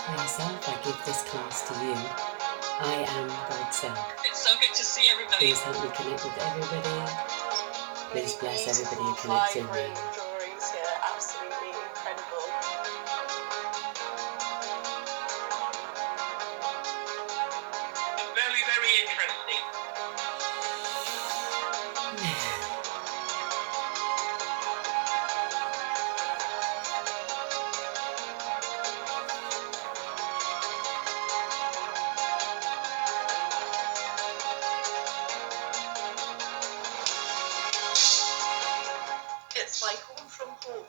For yourself, I give this class to you. I am God's self. It's so good to see everybody. Please help me connect with everybody. Please bless everybody who connects with me. Drawings here, absolutely incredible. Very, very interesting. It's like home from home.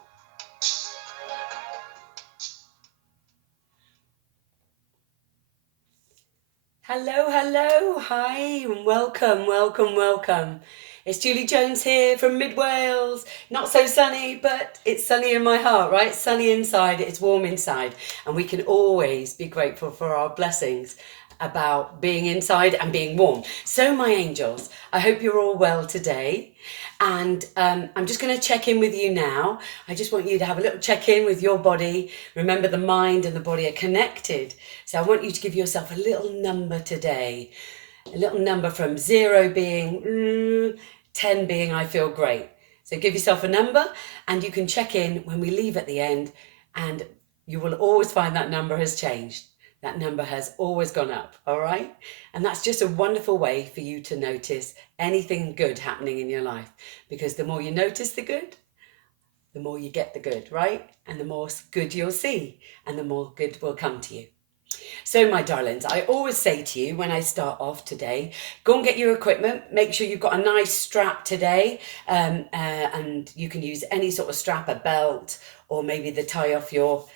Hello, hello, hi, and welcome. It's Julie Jones here from Mid Wales. Not so sunny, but it's sunny in my heart, right? Sunny inside, it's warm inside, and we can always be grateful for our blessings about being inside and being warm. So, my angels, I hope you're all well today. And I'm just going to check in with you now. I just want you to have a little check in with your body. Remember, the mind and the body are connected. So I want you to give yourself a little number today. A little number from 0 being 10 being I feel great. So give yourself a number and you can check in when we leave at the end, and you will always find that number has changed. That number has always gone up, all right? And that's just a wonderful way for you to notice anything good happening in your life, because the more you notice the good, the more you get the good, right? And the more good you'll see, and the more good will come to you. So, my darlings, I always say to you when I start off today, go and get your equipment. Make sure you've got a nice strap today, and you can use any sort of strap, a belt, or maybe the tie off your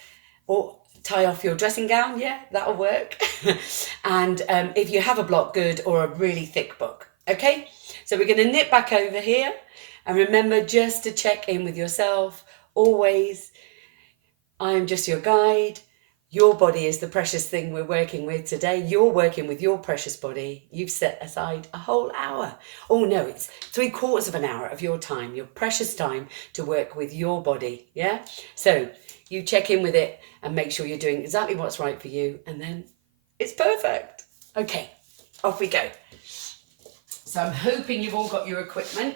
dressing gown. Yeah, that'll work. And if you have a block, good, or a really thick book. Okay, so we're going to nip back over here, and remember just to check in with yourself always. I am just your guide. Your body is the precious thing we're working with today. You're working with your precious body. You've set aside a whole hour. Oh no, it's 3/4 of an hour of your time, your precious time to work with your body. Yeah? So you check in with it and make sure you're doing exactly what's right for you, and then it's perfect. Okay, off we go. So I'm hoping you've all got your equipment.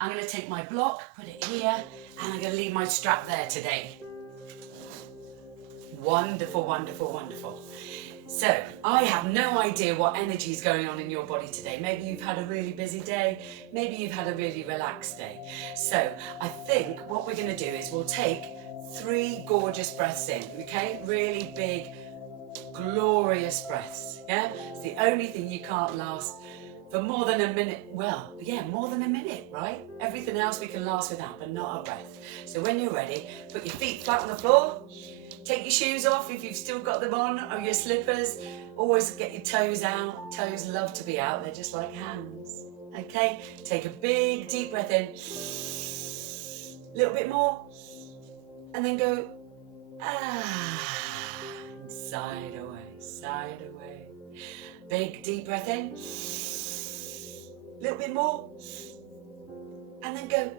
I'm going to take my block, put it here, and I'm going to leave my strap there today. Wonderful, wonderful, wonderful. So I have no idea what energy is going on in your body today. Maybe you've had a really busy day. Maybe you've had a really relaxed day. So I think what we're going to do is we'll take 3 gorgeous breaths in, okay? Really big, glorious breaths, yeah? It's the only thing you can't last for more than a minute. Well, yeah, more than a minute, right? Everything else we can last without, but not a breath. So when you're ready, put your feet flat on the floor. Take your shoes off if you've still got them on, or your slippers. Always get your toes out. Toes love to be out. They're just like hands. Okay? Take a big, deep breath in. A little bit more. And then go, side away, side away. Big, deep breath in. A little bit more. And then go,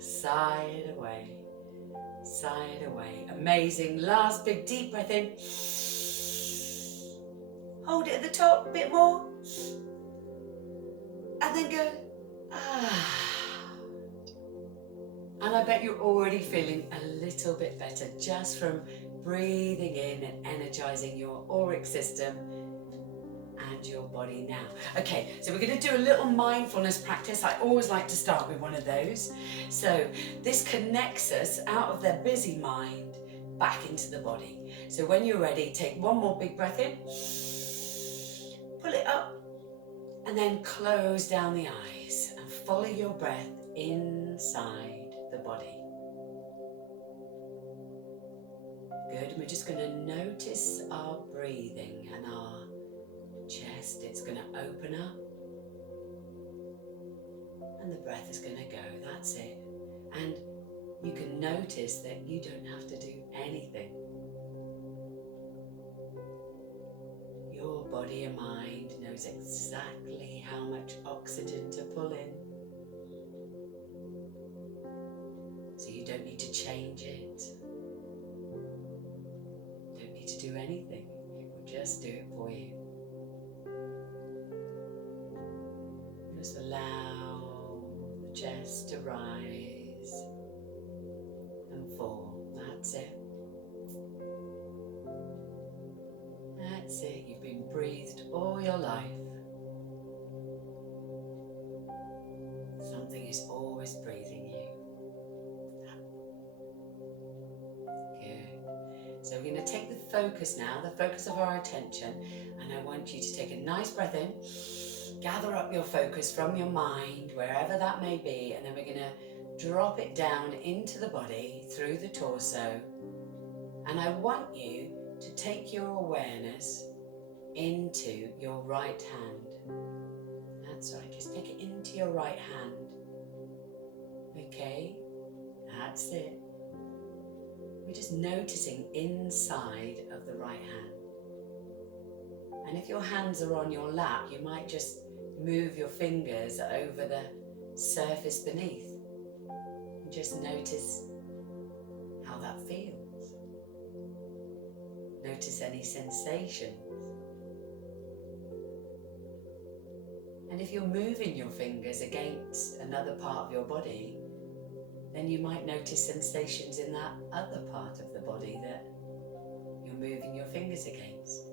side away. Side away. Amazing. Last big deep breath in. Hold it at the top, a bit more. And then go, And I bet you're already feeling a little bit better just from breathing in and energizing your auric system and your body now. Okay, so we're going to do a little mindfulness practice. I always like to start with one of those. So this connects us out of their busy mind back into the body. So when you're ready, take one more big breath in, pull it up, and then close down the eyes and follow your breath inside the body. Good, we're just going to notice our breathing and our chest. It's going to open up and the breath is going to go. That's it. And you can notice that you don't have to do anything. Your body and mind knows exactly how much oxygen to pull in. So you don't need to change it. do anything. It will just do it for you. Just allow the chest to rise and fall. That's it. That's it. You've been breathed all your life. Something is always breathing you. Good. So we're going to take the focus now, the focus of our attention, and I want you to take a nice breath in, gather up your focus from your mind, wherever that may be, and then we're going to drop it down into the body, through the torso, and I want you to take your awareness into your right hand. That's right, just take it into your right hand. Okay, that's it. We're just noticing inside of the right hand. And if your hands are on your lap, you might just move your fingers over the surface beneath. And just notice how that feels. Notice any sensations. And if you're moving your fingers against another part of your body, then you might notice sensations in that other part of the body that you're moving your fingers against.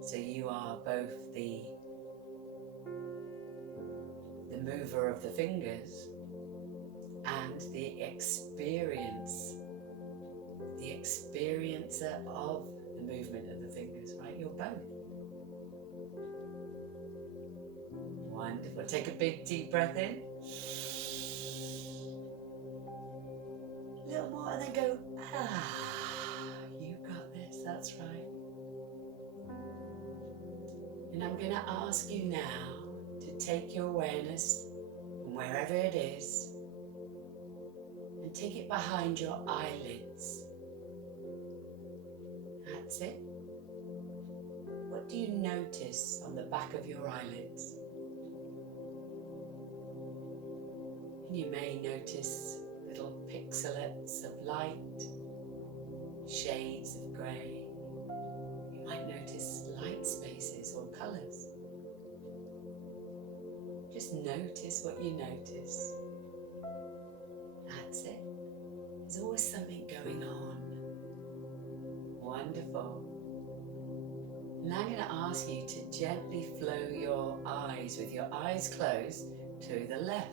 So you are both the mover of the fingers and the experiencer of the movement of the fingers, right? You're both. Wonderful. Take a big deep breath in. A little more and then go, you got this, that's right. And I'm going to ask you now to take your awareness from wherever it is and take it behind your eyelids. That's it. What do you notice on the back of your eyelids? And you may notice little pixelets of light, shades of grey. You might notice light spaces or colours. Just notice what you notice. That's it. There's always something going on. Wonderful. Now I'm going to ask you to gently flow your eyes with your eyes closed to the left.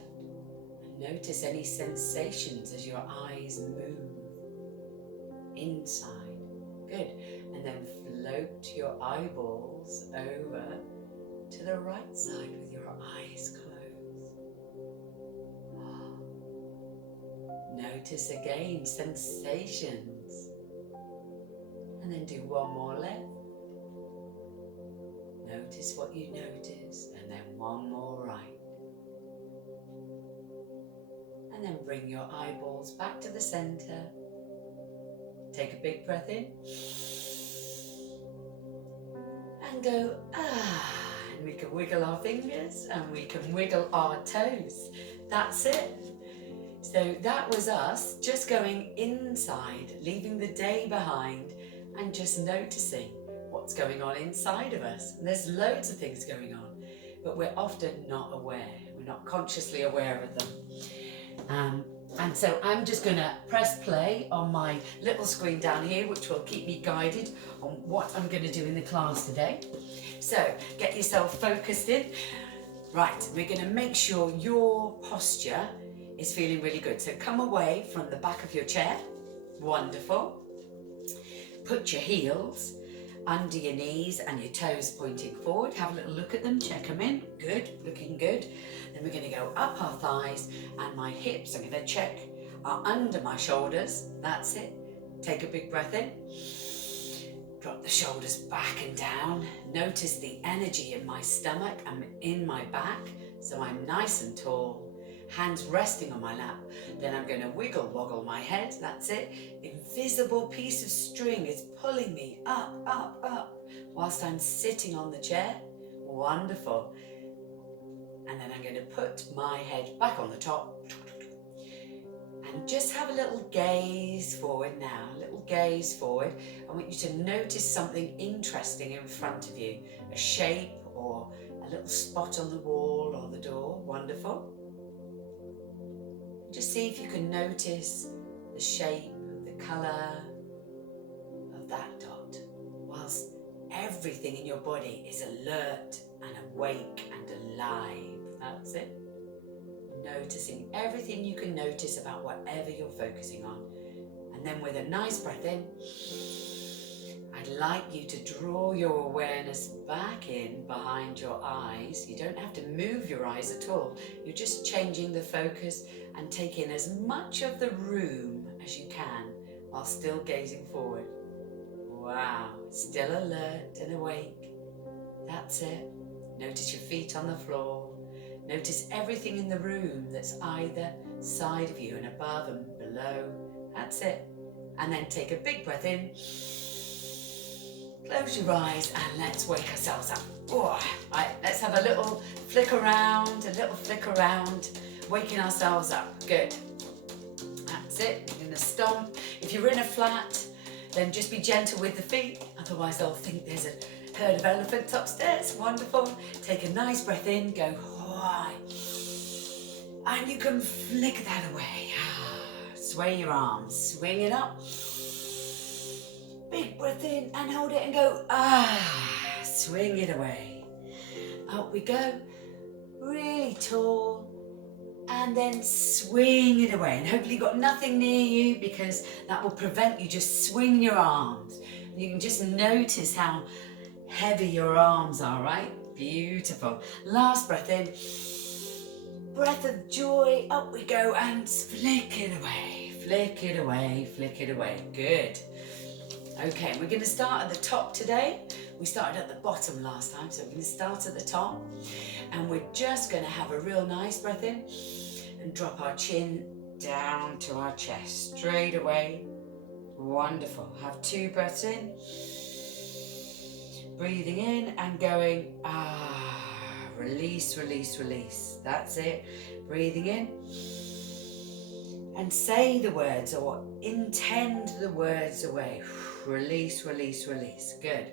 Notice any sensations as your eyes move inside. Good. And then float your eyeballs over to the right side with your eyes closed. Notice again sensations. And then do one more left. Notice what you notice. And then one more right. And then bring your eyeballs back to the center. Take a big breath in. And go, And we can wiggle our fingers and we can wiggle our toes. That's it. So that was us just going inside, leaving the day behind and just noticing what's going on inside of us. And there's loads of things going on, but we're often not aware. We're not consciously aware of them. And so I'm just going to press play on my little screen down here, which will keep me guided on what I'm going to do in the class today. So get yourself focused in. Right, we're going to make sure your posture is feeling really good. So come away from the back of your chair. Wonderful. Put your heels under your knees and your toes pointing forward. Have a little look at them, check them in. Good, looking good. Then we're going to go up our thighs and my hips, I'm going to check, are under my shoulders. That's it. Take a big breath in. Drop the shoulders back and down. Notice the energy in my stomach and in my back. So I'm nice and tall. Hands resting on my lap. Then I'm going to wiggle woggle my head. That's it. Invisible piece of string is pulling me up, up, up whilst I'm sitting on the chair. Wonderful. And then I'm going to put my head back on the top. And And just have a little gaze forward now, a little gaze forward. I want you to notice something interesting in front of you, a shape or a little spot on the wall or the door. Wonderful. Just see if you can notice the shape, the colour of that dot, whilst everything in your body is alert and awake and alive. That's it. Noticing everything you can notice about whatever you're focusing on. And then with a nice breath in, I'd like you to draw your awareness back in behind your eyes. You don't have to move your eyes at all. You're just changing the focus and take in as much of the room as you can while still gazing forward. Wow, still alert and awake. That's it. Notice your feet on the floor. Notice everything in the room that's either side of you and above and below. That's it. And then take a big breath in. Close your eyes and let's wake ourselves up. Oh, right, let's have a little flick around, waking ourselves up. Good. That's it. You're going to stomp. If you're in a flat, then just be gentle with the feet. Otherwise they'll think there's a herd of elephants upstairs. Wonderful. Take a nice breath in. Go high. And you can flick that away. Sway your arms. Swing it up. Big breath in and hold it and go, swing it away. Up we go, really tall, and then swing it away. And hopefully you've got nothing near you because that will prevent you just swinging your arms. And you can just notice how heavy your arms are, right? Beautiful. Last breath in, breath of joy, up we go and flick it away, flick it away, flick it away. Good. Okay, we're going to start at the top today. We started at the bottom last time, so we're going to start at the top. And we're just going to have a real nice breath in and drop our chin down to our chest, straight away. Wonderful. Have 2 breaths in. Breathing in and going, release, release, release. That's it. Breathing in. And say the words or intend the words away. Release, release, release. Good.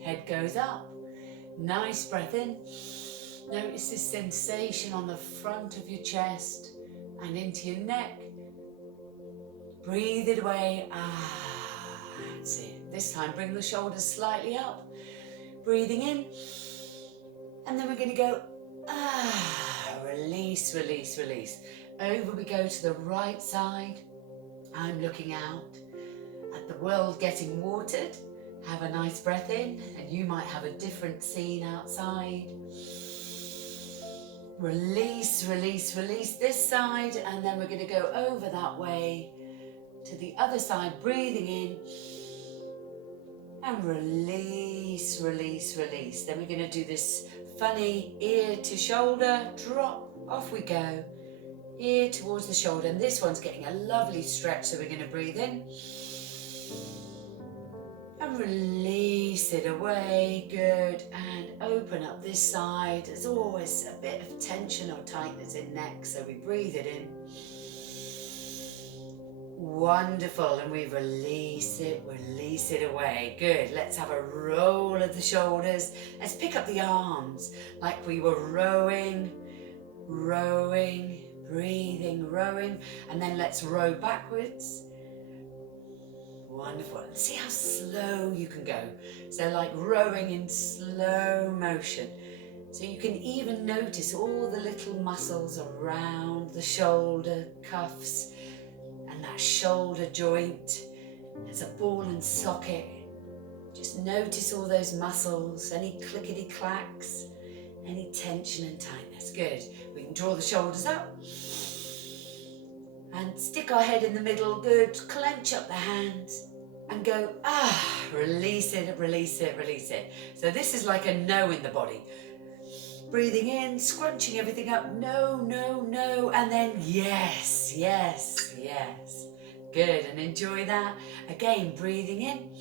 Head goes up. Nice breath in. Notice this sensation on the front of your chest and into your neck. Breathe it away. That's it. This time bring the shoulders slightly up. Breathing in. And then we're going to go, release, release, release. Over we go to the right side. I'm looking out at the world getting watered. Have a nice breath in, and you might have a different scene outside. Release, release, release this side, and then we're going to go over that way to the other side, breathing in, and release, release, release. Then we're going to do this funny ear to shoulder drop. Off we go. Ear towards the shoulder, and this one's getting a lovely stretch, so we're going to breathe in and release it away. Good. And open up this side. There's always a bit of tension or tightness in neck, so we breathe it in. Wonderful. And we release it away. Good. Let's have a roll of the shoulders. Let's pick up the arms like we were rowing, rowing, breathing, rowing, and then let's row backwards. Wonderful. And see how slow you can go. So like rowing in slow motion. So you can even notice all the little muscles around the shoulder cuffs and that shoulder joint. There's a ball and socket. Just notice all those muscles, any clickety clacks, any tension and tightness. Good. We can draw the shoulders up and stick our head in the middle. Good. Clench up the hands and go, release it, release it, release it. So this is like a no in the body. Breathing in, scrunching everything up. No, no, no. And then yes, yes, yes. Good. And enjoy that. Again, breathing in.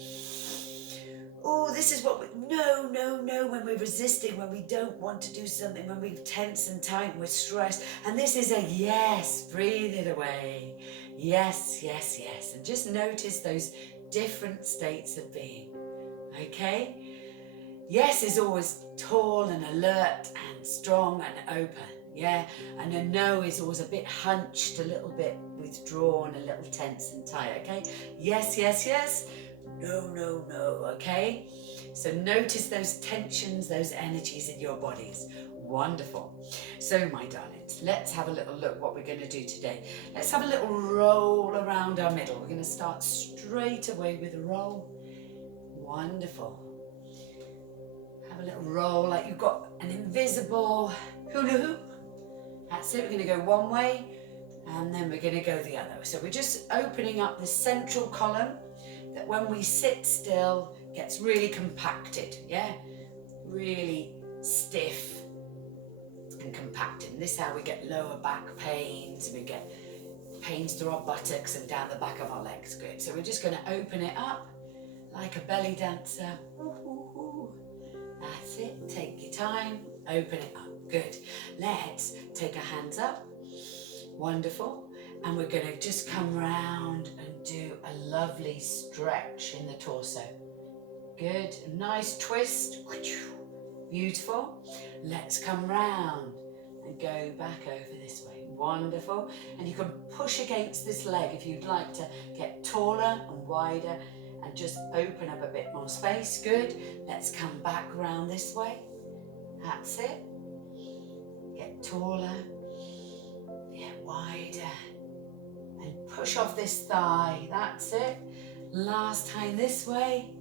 Oh, this is what no, no, no, when we're resisting, when we don't want to do something, when we're tense and tight and we're stressed. And this is a yes, breathe it away. Yes, yes, yes. And just notice those different states of being. Okay? Yes is always tall and alert and strong and open. Yeah? And a no is always a bit hunched, a little bit withdrawn, a little tense and tight. Okay? Yes, yes, yes. No, no, no. Okay? So notice those tensions, those energies in your bodies. Wonderful. So my darlings, let's have a little look what we're going to do today. Let's have a little roll around our middle. We're going to start straight away with a roll. Wonderful. Have a little roll like you've got an invisible hula hoop. That's it. We're going to go one way and then we're going to go the other. So we're just opening up the central column that when we sit still gets really compacted. Yeah? Really stiff and compacted. And this is how we get lower back pains. We get pains through our buttocks and down the back of our legs. Good. So we're just going to open it up like a belly dancer. That's it. Take your time. Open it up. Good. Let's take our hands up. Wonderful. And we're going to just come round and do a lovely stretch in the torso. Good. A nice twist. Beautiful. Let's come round and go back over this way. Wonderful. And you can push against this leg if you'd like to get taller and wider and just open up a bit more space. Good. Let's come back round this way. That's it. Get taller. Get wider. And push off this thigh. That's it. Last time this way.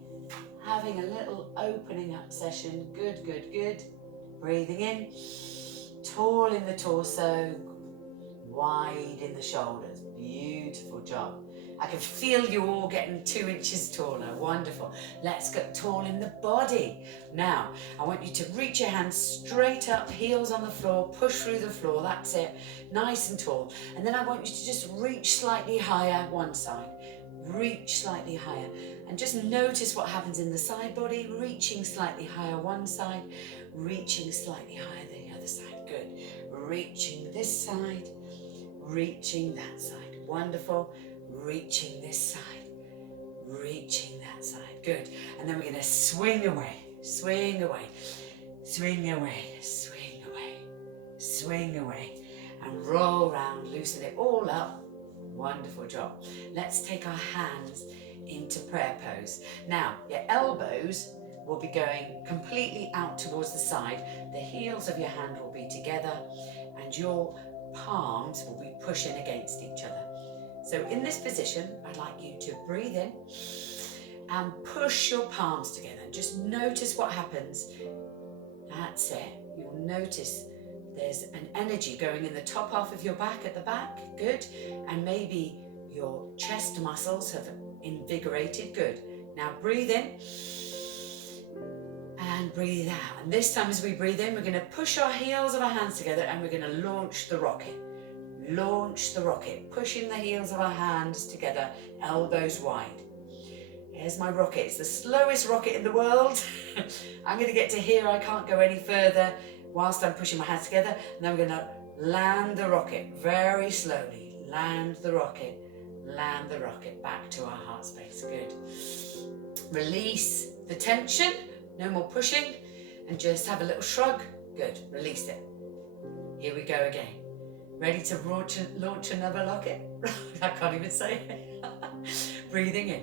Having a little opening up session. Good, good, good. Breathing in. Tall in the torso. Wide in the shoulders. Beautiful job. I can feel you all getting 2 inches taller. Wonderful. Let's get tall in the body. Now, I want you to reach your hands straight up, heels on the floor, push through the floor. That's it. Nice and tall. And then I want you to just reach slightly higher one side. Reach slightly higher. And just notice what happens in the side body. Reaching slightly higher one side. Reaching slightly higher the other side. Good. Reaching this side. Reaching that side. Wonderful. Reaching this side, reaching that side. Good. And then we're going to swing away, swing away, swing away, swing away, swing away, and roll round, loosen it all up. Wonderful job. Let's take our hands into prayer pose. Now, your elbows will be going completely out towards the side. The heels of your hand will be together and your palms will be pushing against each other. So in this position, I'd like you to breathe in and push your palms together. Just notice what happens. That's it. You'll notice there's an energy going in the top half of your back at the back. Good. And maybe your chest muscles have invigorated. Good. Now breathe in and breathe out. And this time as we breathe in, we're going to push our heels of our hands together and we're going to launch the rocket. Launch the rocket, pushing the heels of our hands together, elbows wide. Here's my rocket. It's the slowest rocket in the world. I'm going to get to here. I can't go any further whilst I'm pushing my hands together. And then we're going to land the rocket very slowly. Land the rocket back to our heart space. Good. Release the tension. No more pushing. And just have a little shrug. Good. Release it. Here we go again. Ready to launch another rocket? I can't even say it. Breathing in.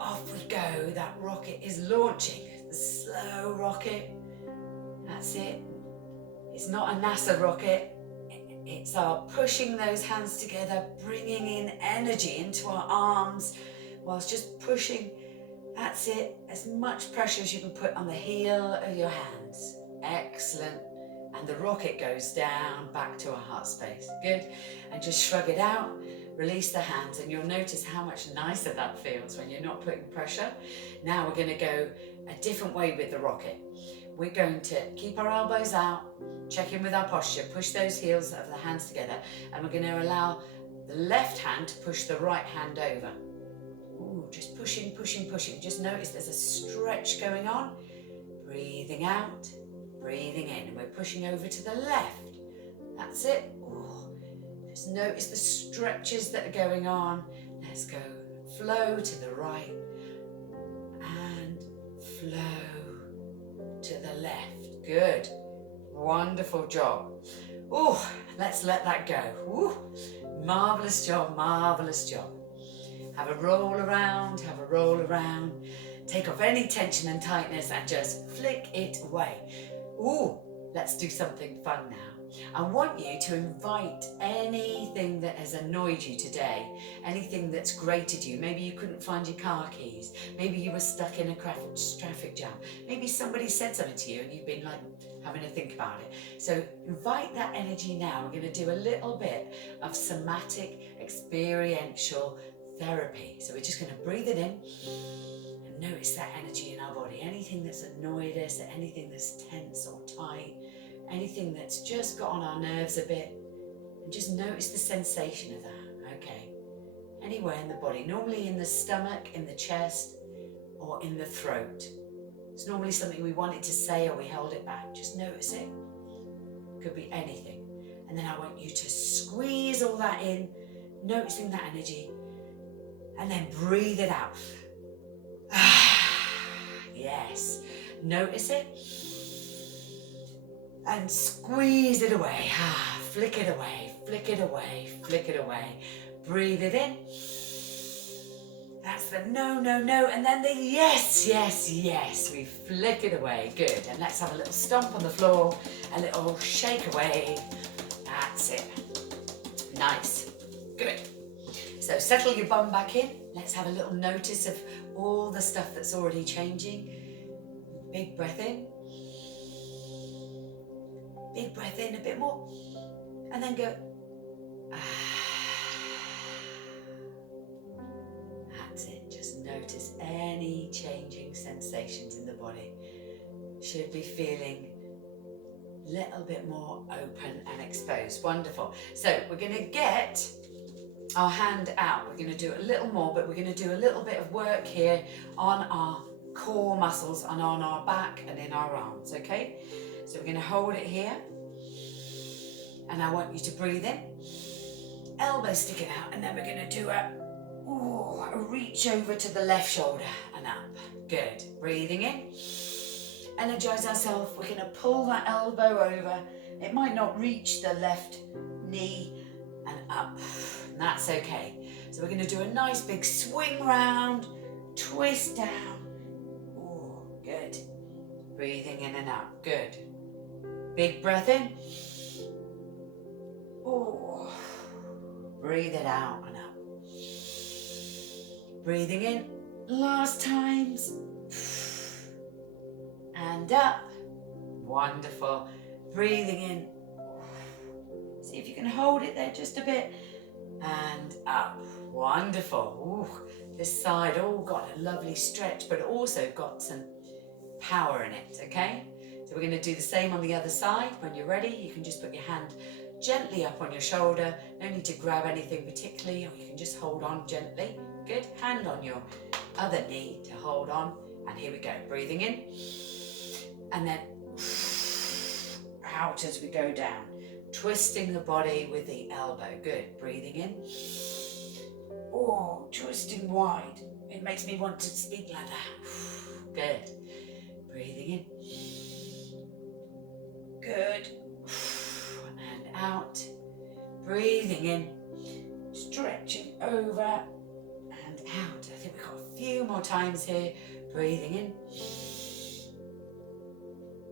Off we go. That rocket is launching. The slow rocket. That's it. It's not a NASA rocket. It's our pushing those hands together, bringing in energy into our arms whilst just pushing. That's it. As much pressure as you can put on the heel of your hands. Excellent. And the rocket goes down back to our heart space. Good. And just shrug it out. Release the hands and you'll notice how much nicer that feels when you're not putting pressure. Now we're going to go a different way with the rocket. We're going to keep our elbows out, check in with our posture, push those heels of the hands together, and we're going to allow the left hand to push the right hand over. Ooh, just pushing, pushing, pushing. Just notice there's a stretch going on. Breathing out. Breathing in, and we're pushing over to the left. That's it. Ooh, Just notice the stretches that are going on. Let's go. Flow to the right and flow to the left. Good. Wonderful job. Oh, let's let that go. Ooh, marvellous job, marvellous job. Have a roll around, have a roll around. Take off any tension and tightness and just flick it away. Ooh, let's do something fun now. I want you to invite anything that has annoyed you today, anything that's grated you. Maybe you couldn't find your car keys. Maybe you were stuck in a traffic jam. Maybe somebody said something to you and you've been like having to think about it. So invite that energy now. We're going to do a little bit of somatic experiential therapy. So we're just going to breathe it in and notice that energy in our body. Anything that's annoyed us, anything that's tense or tight, anything that's just got on our nerves a bit, and just notice the sensation of that. Okay, anywhere in the body, normally in the stomach, in the chest, or in the throat. It's normally something we wanted to say or we held it back. Just notice it. Could be anything. And then I want you to squeeze all that in, noticing that energy, and then breathe it out. Yes, notice it. And squeeze it away. Flick it away, flick it away, flick it away. Breathe it in. That's the no, no, no. And then the yes, yes, yes. We flick it away. Good. And let's have a little stomp on the floor, a little shake away. That's it. Nice. Good. So settle your bum back in. Let's have a little notice of all the stuff that's already changing. Big breath in. Big breath in, a bit more. And then go. That's it. Just notice any changing sensations in the body. Should be feeling a little bit more open and exposed. Wonderful. So we're going to get our hand out. We're going to do a little more, but we're going to do a little bit of work here on our core muscles and on our back and in our arms, okay? So we're going to hold it here. And I want you to breathe in. Elbow sticking out. And then we're going to do a reach over to the left shoulder and up. Good. Breathing in. Energize ourselves. We're going to pull that elbow over. It might not reach the left knee and up. And that's okay. So we're going to do a nice big swing round. Twist down. Oh, good. Breathing in and out. Good. Big breath in. Oh, breathe it out and up. Breathing in, last times. And up. Wonderful. Breathing in. See if you can hold it there just a bit. And up. Wonderful. Ooh, this side all got a lovely stretch, but also got some power in it, okay? So we're going to do the same on the other side. When you're ready, you can just put your hand gently up on your shoulder. No need to grab anything particularly, or you can just hold on gently. Good. Hand on your other knee to hold on. And here we go. Breathing in. And then out as we go down. Twisting the body with the elbow. Good. Breathing in. Oh, twisting wide. It makes me want to speak like that. Good. Breathing in. Good. And out. Breathing in. Stretching over and out. I think we've got a few more times here. Breathing in.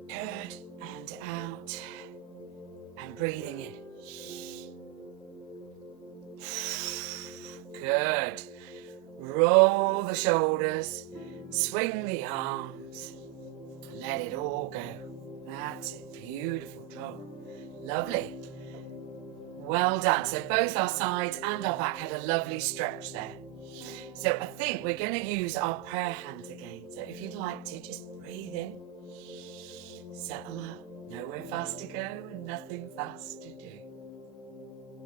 Good. And out. And breathing in. Good. Roll the shoulders. Swing the arms. Let it all go. That's it. Beautiful job. Lovely. Well done. So both our sides and our back had a lovely stretch there. So I think we're going to use our prayer hands again. So if you'd like to, just breathe in. Settle up. Nowhere fast to go and nothing fast to do.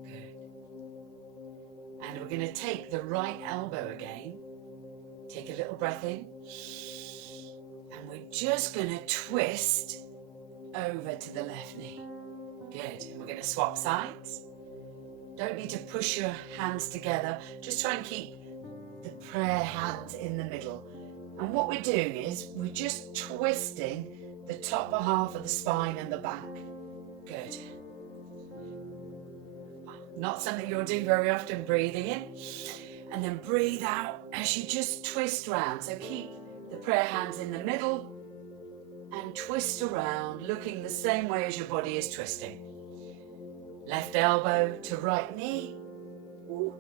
Good. And we're going to take the right elbow again. Take a little breath in. And we're just going to twist over to the left knee. Good. And we're going to swap sides. Don't need to push your hands together. Just try and keep the prayer hands in the middle. And what we're doing is we're just twisting the top half of the spine and the back. Good. Not something you'll do very often, breathing in. And then breathe out as you just twist around. So keep the prayer hands in the middle and twist around, looking the same way as your body is twisting. Left elbow to right knee. Ooh.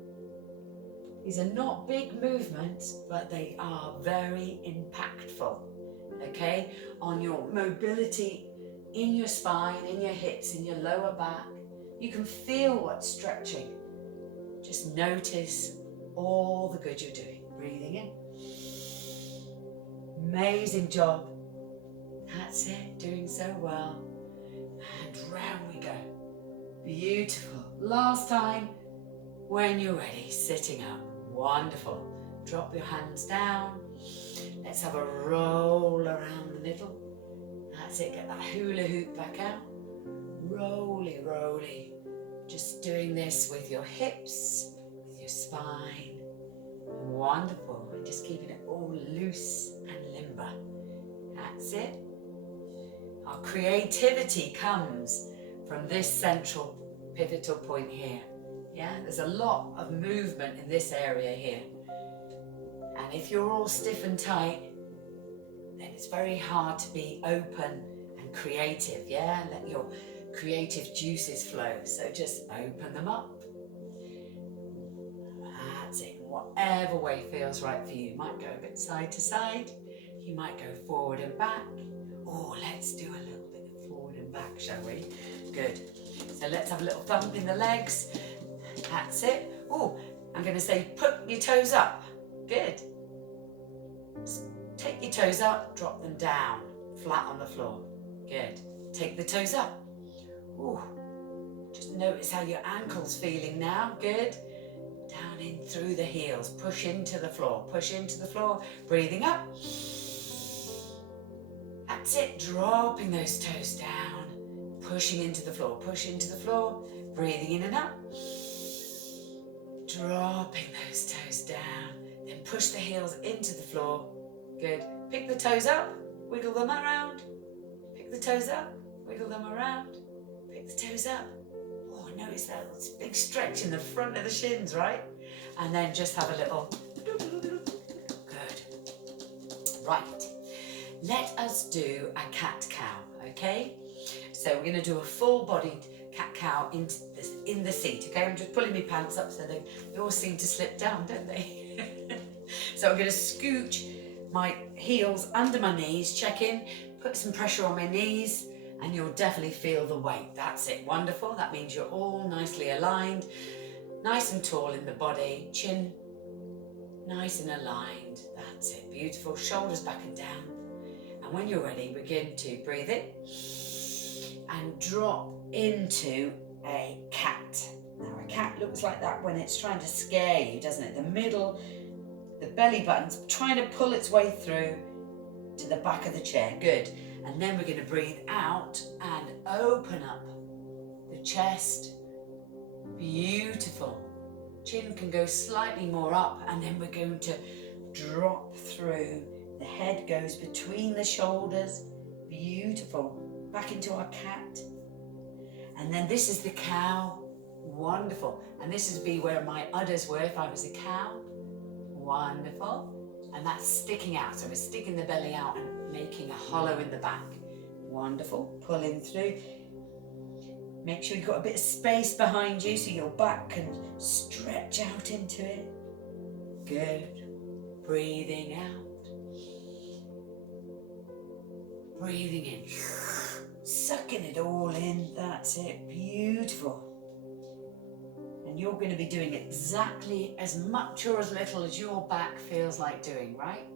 These are not big movements, but they are very impactful, okay, on your mobility in your spine, in your hips, in your lower back. You can feel what's stretching. Just notice all the good you're doing. Breathing in. Amazing job. That's it, doing so well. And round we go. Beautiful. Last time, when you're ready, sitting up. Wonderful. Drop your hands down. Let's have a roll around the middle. That's it, get that hula hoop back out. Roly, roly. Just doing this with your hips, with your spine. Wonderful. And just keeping it all loose and limber. That's it. Our creativity comes from this central pivotal point here. Yeah, there's a lot of movement in this area here. And if you're all stiff and tight, then it's very hard to be open and creative, yeah? Let your creative juices flow. So just open them up. That's it. Whatever way feels right for you. You might go a bit side to side. You might go forward and back. Oh, let's do a little bit of forward and back, shall we? Good. So let's have a little thump in the legs. That's it. Oh, I'm going to say put your toes up. Good. Take your toes up, drop them down, flat on the floor. Good. Take the toes up. Oh, just notice how your ankle's feeling now. Good. Down in through the heels. Push into the floor. Push into the floor. Breathing up. That's it. Dropping those toes down. Pushing into the floor. Push into the floor. Breathing in and up. Dropping those toes down. Then push the heels into the floor. Good. Pick the toes up. Wiggle them around. Pick the toes up. Wiggle them around. Pick the toes up. Oh, notice that big stretch in the front of the shins, right? And then just have a little. Good. Right. Let us do a cat-cow, okay? So we're going to do a full-bodied cat-cow in the seat, okay? I'm just pulling my pants up so they all seem to slip down, don't they? So I'm going to scooch my heels under my knees, check in, put some pressure on my knees, and you'll definitely feel the weight. That's it. Wonderful. That means you're all nicely aligned, nice and tall in the body, chin nice and aligned. That's it. Beautiful. Shoulders back and down. And when you're ready, begin to breathe in and drop into a cat. Now a cat looks like that when it's trying to scare you, doesn't it? The middle, the belly button's trying to pull its way through to the back of the chair. Good. And then we're going to breathe out and open up the chest. Beautiful. Chin can go slightly more up, and then we're going to drop through. The head goes between the shoulders. Beautiful. Back into our cat. And then this is the cow. Wonderful. And this would be where my udders were if I was a cow. Wonderful. And that's sticking out. So we're sticking the belly out and making a hollow in the back. Wonderful. Pulling through. Make sure you've got a bit of space behind you so your back can stretch out into it. Good. Breathing out. Breathing in. Sucking it all in. That's it. Beautiful. And you're going to be doing exactly as much or as little as your back feels like doing, right?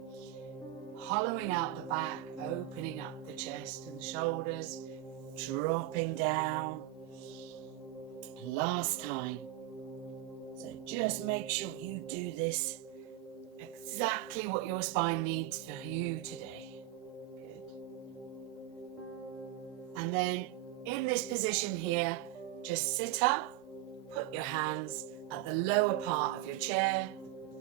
Hollowing out the back, opening up the chest and the shoulders, dropping down. Last time. So just make sure you do this exactly what your spine needs for you today. Good. And then in this position here, just sit up, put your hands at the lower part of your chair,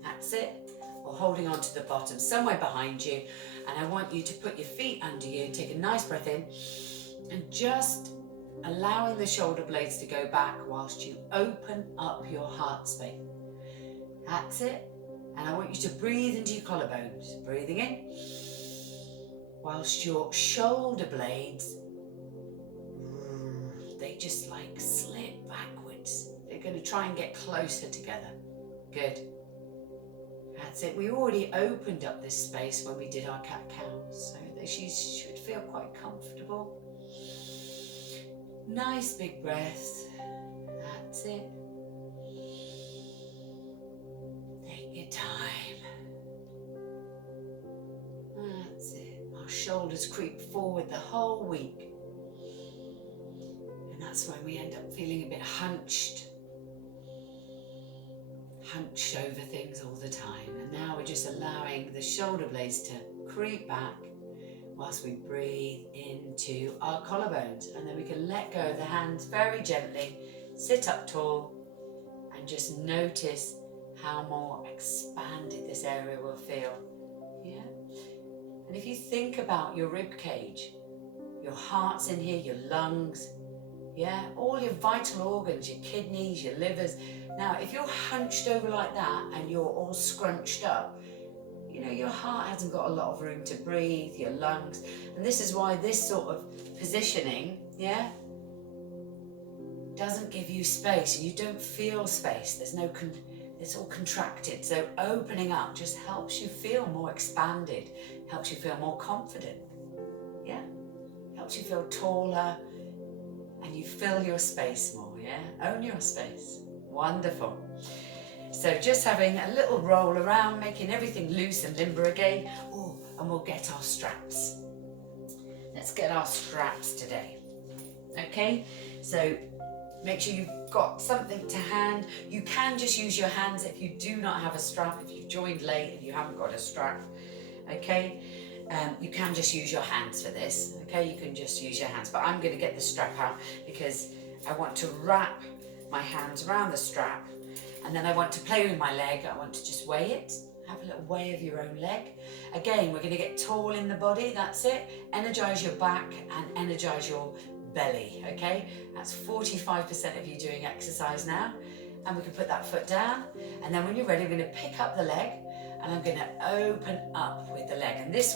that's it, or holding on to the bottom, somewhere behind you. And I want you to put your feet under you, take a nice breath in, and just allowing the shoulder blades to go back whilst you open up your heart space. That's it. And I want you to breathe into your collarbones, breathing in, whilst your shoulder blades, they just like slip backwards. They're going to try and get closer together. Good. That's it. We already opened up this space when we did our cat-cow, so that she should feel quite comfortable. Nice big breaths. That's it. Take your time. That's it. Our shoulders creep forward the whole week. And that's when we end up feeling a bit hunched over things all the time. And now we're just allowing the shoulder blades to creep back whilst we breathe into our collarbones. And then we can let go of the hands very gently, sit up tall, and just notice how more expanded this area will feel. Yeah? And if you think about your rib cage, your heart's in here, your lungs, yeah, all your vital organs, your kidneys, your livers. Now, if you're hunched over like that and you're all scrunched up, you know, your heart hasn't got a lot of room to breathe, your lungs. And this is why this sort of positioning, yeah, doesn't give you space, and you don't feel space. It's all contracted. So opening up just helps you feel more expanded, helps you feel more confident, yeah, helps you feel taller, and you fill your space more, yeah? Own your space. Wonderful. So just having a little roll around, making everything loose and limber again. Oh, and we'll get our straps. Let's get our straps today. Okay, so make sure you've got something to hand. You can just use your hands if you do not have a strap, if you've joined late and you haven't got a strap, okay? You can just use your hands for this, okay? You can just use your hands, but I'm going to get the strap out because I want to wrap my hands around the strap, and then I want to play with my leg. I want to just weigh it. Have a little weigh of your own leg. Again, we're going to get tall in the body, that's it. Energize your back and energize your belly, okay? That's 45% of you doing exercise now. And we can put that foot down, and then when you're ready, we're going to pick up the leg, and I'm going to open up with the leg. And this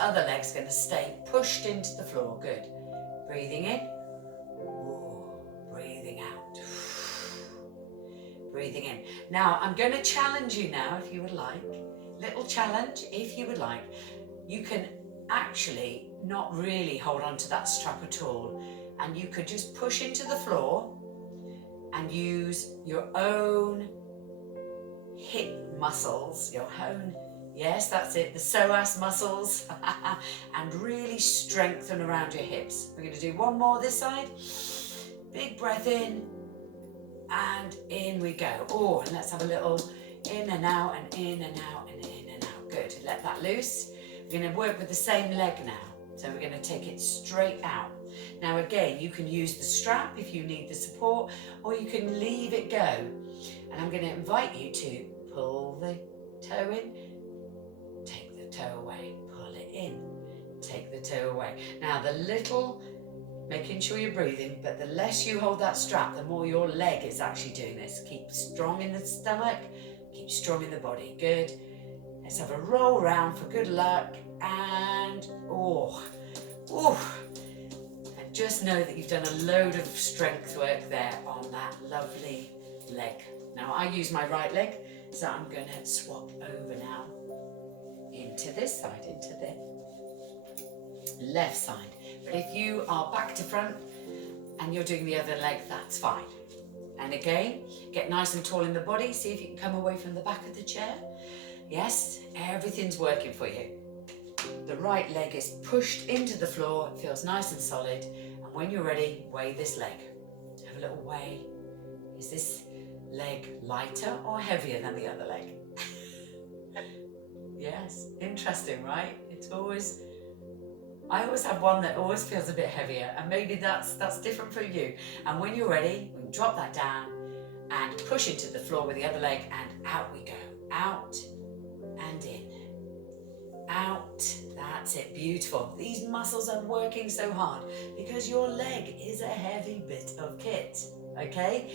other leg's going to stay pushed into the floor. Good. Breathing in. Ooh, breathing out. Breathing in. Now, I'm going to challenge you now, if you would like. Little challenge, if you would like. You can actually not really hold on to that strap at all. And you could just push into the floor and use your own hip muscles, your own, yes, that's it, the psoas muscles, and really strengthen around your hips. We're going to do one more this side. Big breath in, and in we go. Oh, and let's have a little in and out, and in and out, and in and out. Good, let that loose. We're going to work with the same leg now. So we're going to take it straight out. Now again, you can use the strap if you need the support, or you can leave it go. And I'm going to invite you to pull the toe in, take the toe away, pull it in, take the toe away. Now making sure you're breathing, but the less you hold that strap, the more your leg is actually doing this. Keep strong in the stomach, keep strong in the body. Good. Let's have a roll round for good luck, and and just know that you've done a load of strength work there on that lovely leg. Now I use my right leg, so I'm going to swap over now into this side, into the left side. But if you are back to front and you're doing the other leg, that's fine. And again, get nice and tall in the body. See if you can come away from the back of the chair. Yes, everything's working for you. The right leg is pushed into the floor. It feels nice and solid. And when you're ready, weigh this leg. Have a little weigh. Is this leg lighter or heavier than the other leg? Yes, interesting, right? I always have one that always feels a bit heavier, and maybe that's different for you. And when you're ready, we can drop that down, and push into the floor with the other leg, and out we go. Out and in. Out. That's it. Beautiful. These muscles are working so hard because your leg is a heavy bit of kit. Okay?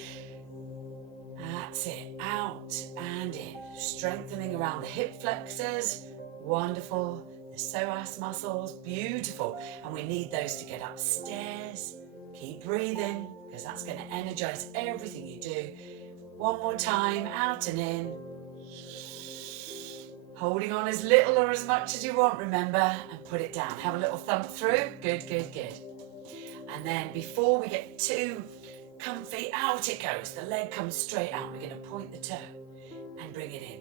That's it. Out and in. Strengthening around the hip flexors. Wonderful. The psoas muscles. Beautiful. And we need those to get upstairs. Keep breathing because that's going to energize everything you do. One more time. Out and in. Holding on as little or as much as you want, remember, and put it down. Have a little thump through. Good, good, good. And then before we get too comfy, out it goes. The leg comes straight out. We're going to point the toe and bring it in.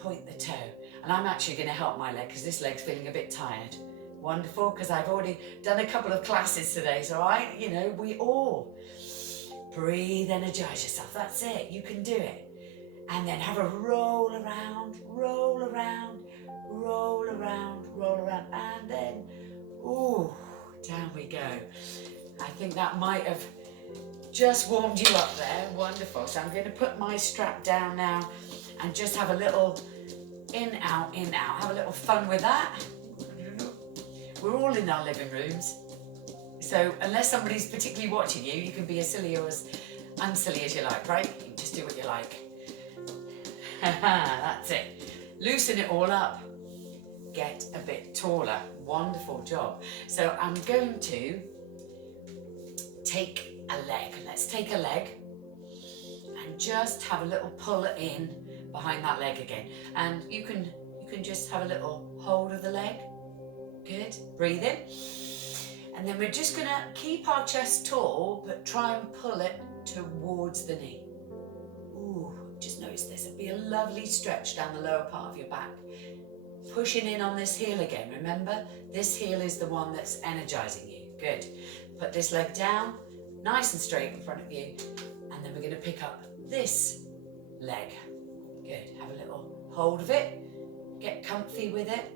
Point the toe. And I'm actually going to help my leg because this leg's feeling a bit tired. Wonderful, because I've already done a couple of classes today, so we all breathe, energize yourself. That's it. You can do it. And then have a roll around, roll around, roll around, roll around, and then, ooh, down we go. I think that might have just warmed you up there. Wonderful. So I'm going to put my strap down now and just have a little in, out, in, out. Have a little fun with that. We're all in our living rooms. So unless somebody's particularly watching you, you can be as silly or as unsilly as you like, right? You can just do what you like. That's it. Loosen it all up. Get a bit taller. Wonderful job. So I'm going to take a leg. Let's take a leg and just have a little pull in behind that leg again. And you can just have a little hold of the leg. Good. Breathe in. And then we're just going to keep our chest tall, but try and pull it towards the knee. Ooh. Just notice this, it'll be a lovely stretch down the lower part of your back. Pushing in on this heel again, remember? This heel is the one that's energizing you. Good. Put this leg down, nice and straight in front of you, and then we're going to pick up this leg. Good. Have a little hold of it, get comfy with it,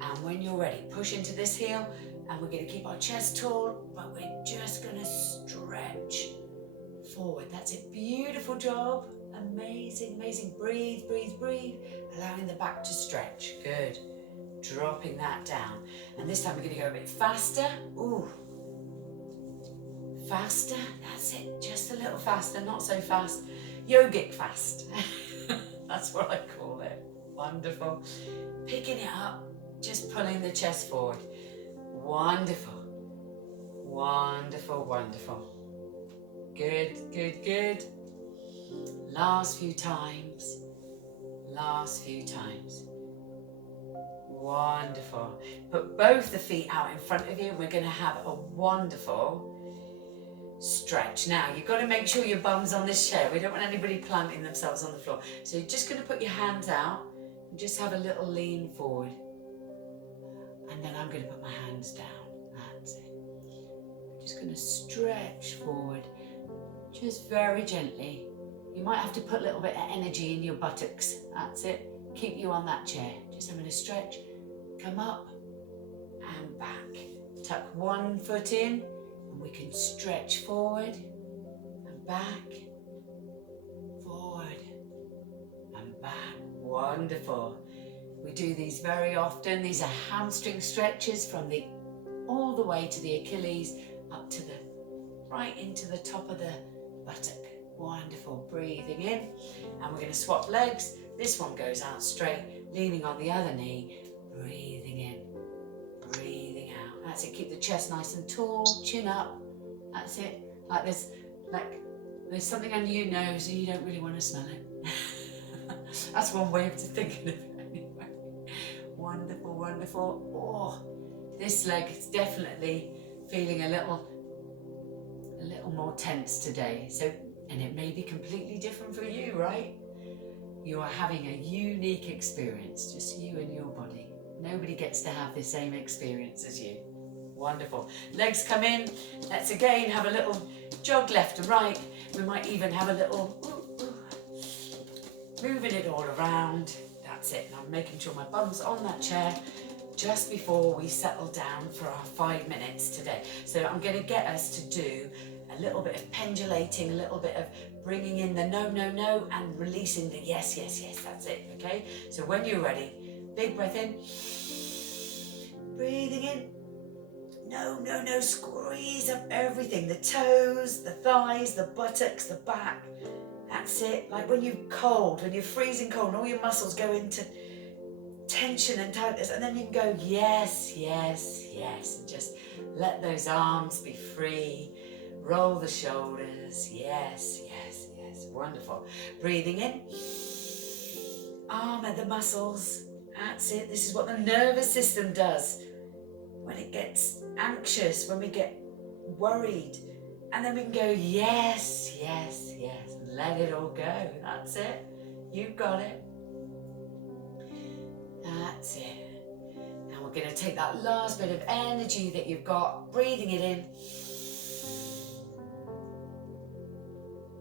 and when you're ready, push into this heel, and we're going to keep our chest tall, but we're just going to stretch forward. That's it. Beautiful job. Amazing, amazing. Breathe, breathe, breathe. Allowing the back to stretch. Good. Dropping that down. And this time we're going to go a bit faster. Ooh. Faster. That's it. Just a little faster. Not so fast. Yogic fast. That's what I call it. Wonderful. Picking it up. Just pulling the chest forward. Wonderful. Wonderful, wonderful. Good, good, good. Last few times. Last few times. Wonderful. Put both the feet out in front of you. We're going to have a wonderful stretch. Now, you've got to make sure your bum's on this chair. We don't want anybody planting themselves on the floor. So you're just going to put your hands out and just have a little lean forward. And then I'm going to put my hands down. That's it. Just going to stretch forward. Just very gently. You might have to put a little bit of energy in your buttocks. That's it. Keep you on that chair. Just having a stretch. Come up and back. Tuck one foot in and we can stretch forward and back. Forward and back. Wonderful. We do these very often. These are hamstring stretches from all the way to the Achilles up to right into the top of the buttock. Wonderful. Breathing in, and we're going to swap legs. This one goes out straight, leaning on the other knee. Breathing in, breathing out. That's it. Keep the chest nice and tall, chin up. That's it. Like there's something under your nose and you don't really want to smell it. That's one way of thinking of it anyway. Wonderful, wonderful. Oh, this leg is definitely feeling a little more tense today. And it may be completely different for you, right? You are having a unique experience, just you and your body. Nobody gets to have the same experience as you. Wonderful. Legs come in. Let's again have a little jog left and right. We might even have a little moving it all around. That's it. And I'm making sure my bum's on that chair just before we settle down for our 5 minutes today. So I'm going to get us to do a little bit of pendulating, a little bit of bringing in the no, no, no, and releasing the yes, yes, yes. That's it, okay? So when you're ready, big breath in, breathing in. No, no, no, squeeze up everything. The toes, the thighs, the buttocks, the back. That's it. Like when you're cold, when you're freezing cold, and all your muscles go into tension and tightness, and then you can go yes, yes, yes, and just let those arms be free. Roll the shoulders. Yes, yes, yes. Wonderful. Breathing in. Arm at the muscles. That's it. This is what the nervous system does when it gets anxious, when we get worried. And then we can go yes, yes, yes. And let it all go. That's it. You've got it. That's it. Now we're going to take that last bit of energy that you've got, breathing it in,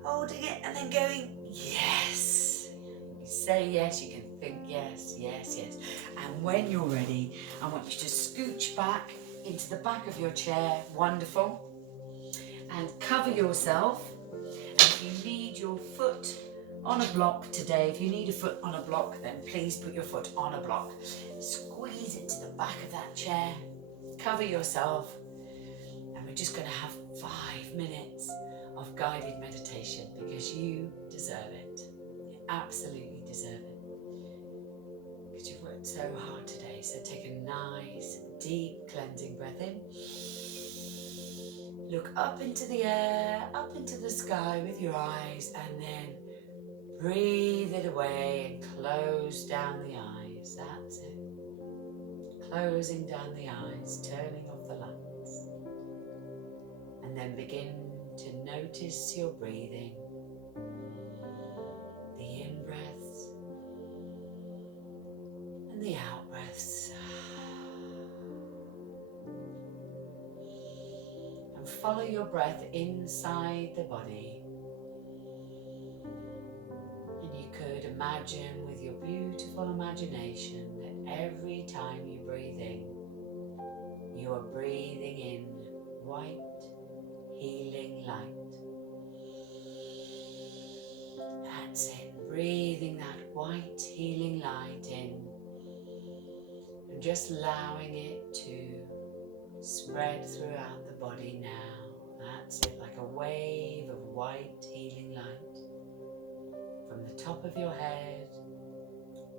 holding it, and then going yes. You say yes, you can think yes, yes, yes. And when you're ready, I want you to scooch back into the back of your chair. Wonderful. And cover yourself. And if you need your foot on a block today, if you need a foot on a block, then please put your foot on a block. Squeeze it to the back of that chair. Cover yourself. And we're just going to have 5 minutes of guided meditation because you deserve it. You absolutely deserve it. Because you've worked so hard today. So take a nice, deep, cleansing breath in. Look up into the air, up into the sky with your eyes, and then breathe it away and close down the eyes. That's it. Closing down the eyes, turning off the lights. And then begin to notice your breathing. The in-breaths and the out-breaths. And follow your breath inside the body. And you could imagine with your beautiful imagination that every time you breathe in, you are breathing in white, healing light. That's it. Breathing that white, healing light in and just allowing it to spread throughout the body now. That's it, like a wave of white healing light from the top of your head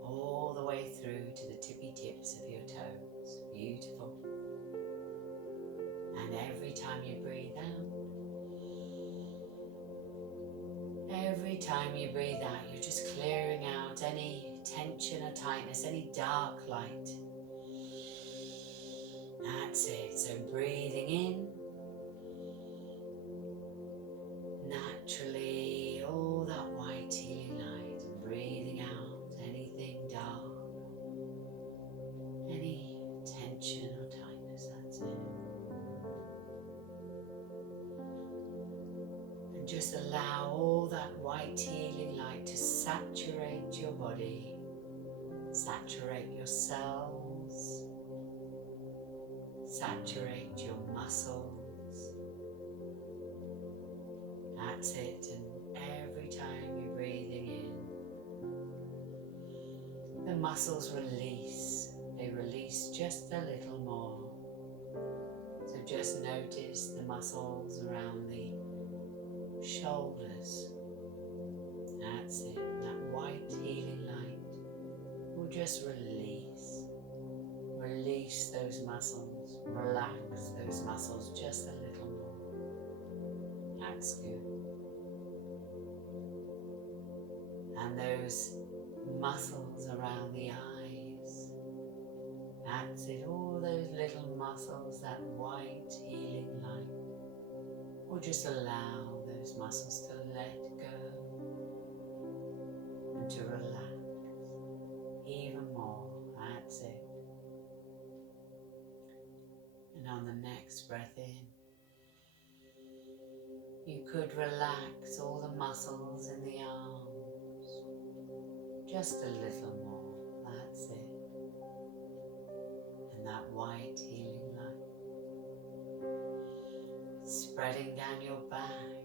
all the way through to the tippy tips of your toes. Beautiful. And every time you breathe out, every time you breathe out, you're just clearing out any tension or tightness, any dark light. That's it. So breathing in, naturally all that white healing light, and breathing out anything dark, any tension or tightness. That's it. And just allow all that white healing light to saturate your body, saturate your cells, saturate your muscles. That's it. And every time you're breathing in, the muscles release. They release just a little more. So just notice the muscles around the shoulders. That's it. That white healing light will just release. Release those muscles. Relax those muscles just a little more. That's good. And those muscles around the eyes. That's it. All those little muscles, that white healing light. Or just allow those muscles to let go and to relax even more. That's it. And on the next breath in, you could relax all the muscles in the arms just a little more. That's it. And that white healing light spreading down your back.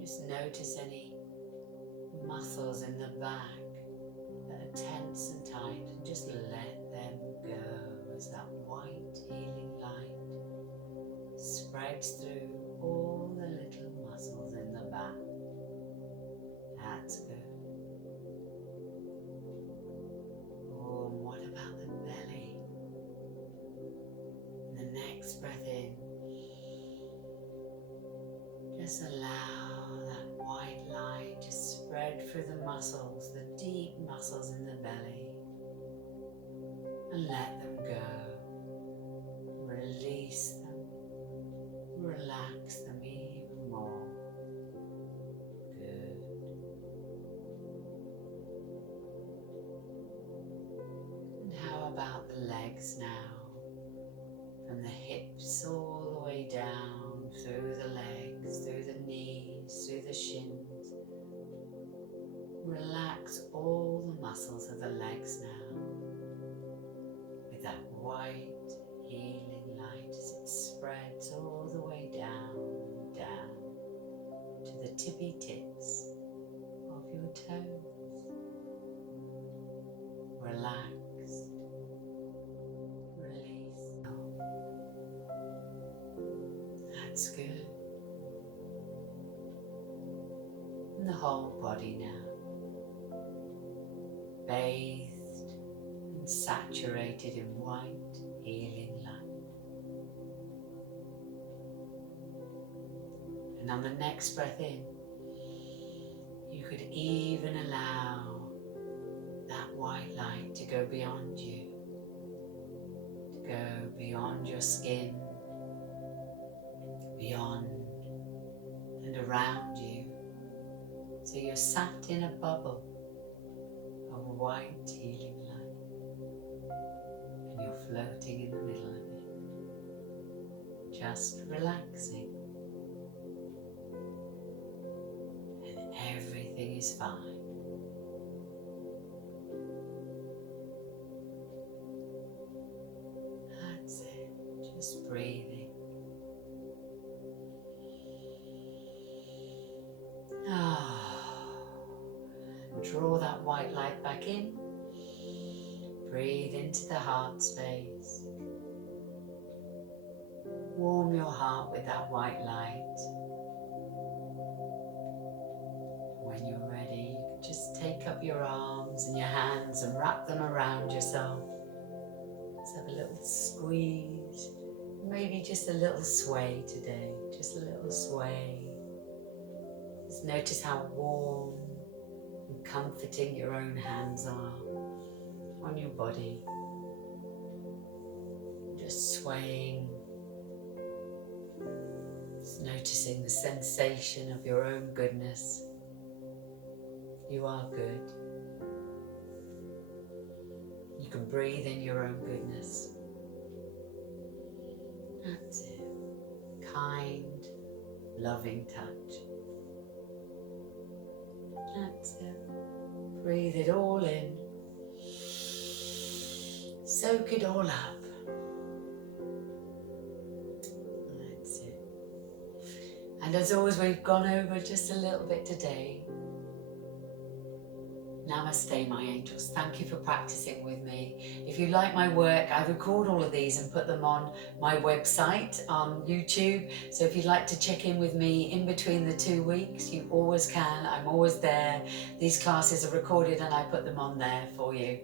Just notice any muscles in the back that are tense and tight, and just let them go as that white healing light spreads through all the little muscles in the back. That's good. Oh, and what about the belly? And the next breath in, just allow that white light to spread through the muscles, the deep muscles in the belly, and let them go. Release them, relax them even more. Good. And how about the legs now? From the hips all the way down, through the legs, through the knees, through the shins. Relax all the muscles of the legs now with that white healing light as it spreads all the way down, down to the tippy tips of your toes. Relaxed. Release. That's good. And the whole body now, bathed and saturated in white healing light. And on the next breath in, you could even allow that white light to go beyond you, to go beyond your skin, beyond and around you. So you're sat in a bubble of white healing light, and you're floating in the middle of it, just relaxing, and everything is fine. That's it, just breathing. Draw that white light back in. Breathe into the heart space. Warm your heart with that white light. When you're ready, you can just take up your arms and your hands and wrap them around yourself. Let's have a little squeeze. Maybe just a little sway today. Just a little sway. Just notice how warm and comforting your own hands are on your body. Just swaying. Just noticing the sensation of your own goodness. You are good. You can breathe in your own goodness. That's it. Kind, loving touch. That's it. Breathe it all in. Soak it all up. That's it. And as always, we've gone over just a little bit today. Namaste, my angels. Thank you for practicing with me. If you like my work, I record all of these and put them on my website on YouTube. So if you'd like to check in with me in between the 2 weeks, you always can. I'm always there. These classes are recorded and I put them on there for you.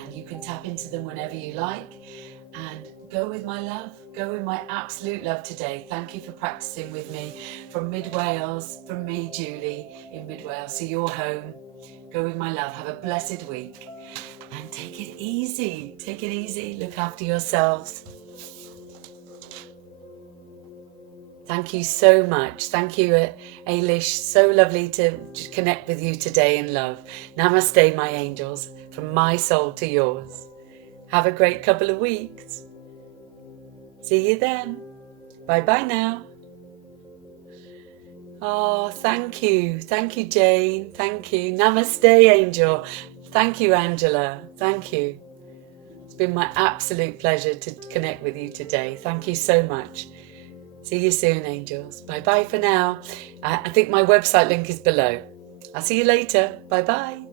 And you can tap into them whenever you like. And go with my love. Go with my absolute love today. Thank you for practicing with me from Mid Wales, from me, Julie, in Mid Wales. So you're home. Go with my love. Have a blessed week. And take it easy. Take it easy. Look after yourselves. Thank you so much. Thank you, Ailish. So lovely to connect with you today in love. Namaste, my angels. From my soul to yours. Have a great couple of weeks. See you then. Bye-bye now. Oh, thank you. Thank you, Jane. Thank you. Namaste, Angel. Thank you, Angela. Thank you. It's been my absolute pleasure to connect with you today. Thank you so much. See you soon, angels. Bye bye for now. I think my website link is below. I'll see you later. Bye bye.